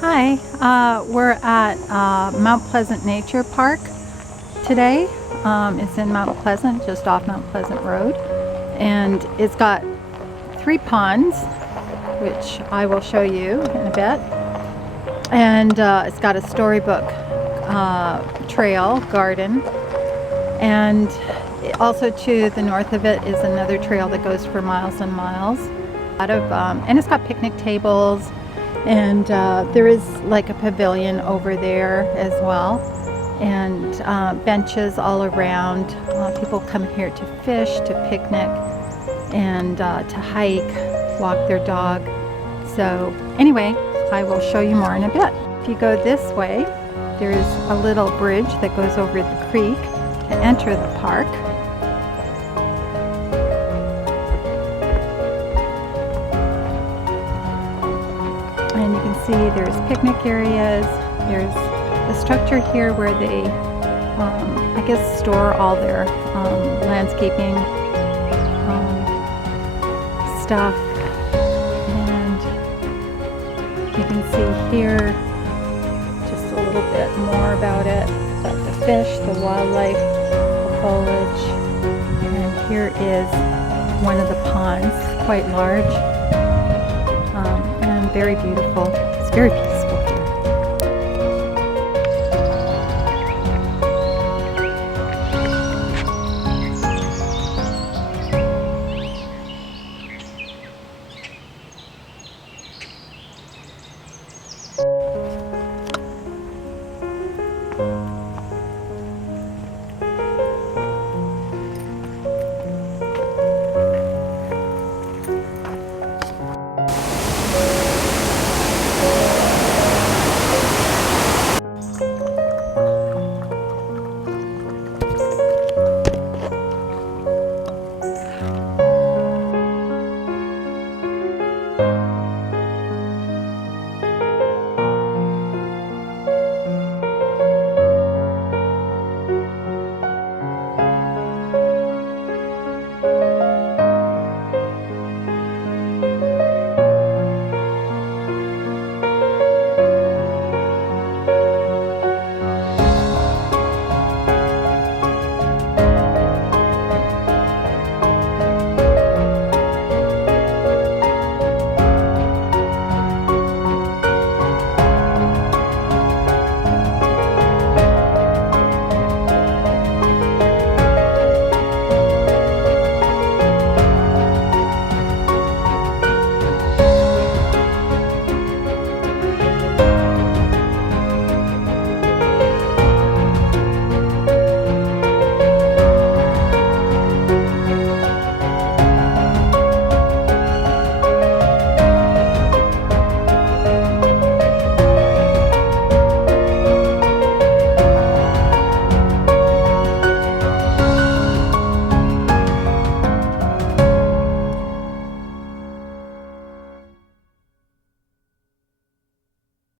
Hi, we're at Mount Pleasant Nature Park today. It's in Mount Pleasant, just off Mount Pleasant Road. And it's got 3 ponds, which I will show you in a bit. And it's got a storybook trail garden. And also to the north of it is another trail that goes for miles and miles. And it's got picnic tables. And there is like a pavilion over there as well, and benches all around. People come here to fish, to picnic, and to hike, walk their dog. So anyway, I will show you more in a bit. If you go this way, there is a little bridge that goes over the creek to enter the park. And you can see there's picnic areas. There's a structure here where they, I guess, store all their landscaping stuff. And you can see here just a little bit more about it. About the fish, the wildlife, the foliage. And here is one of the ponds, quite large. And very beautiful. It's very peaceful.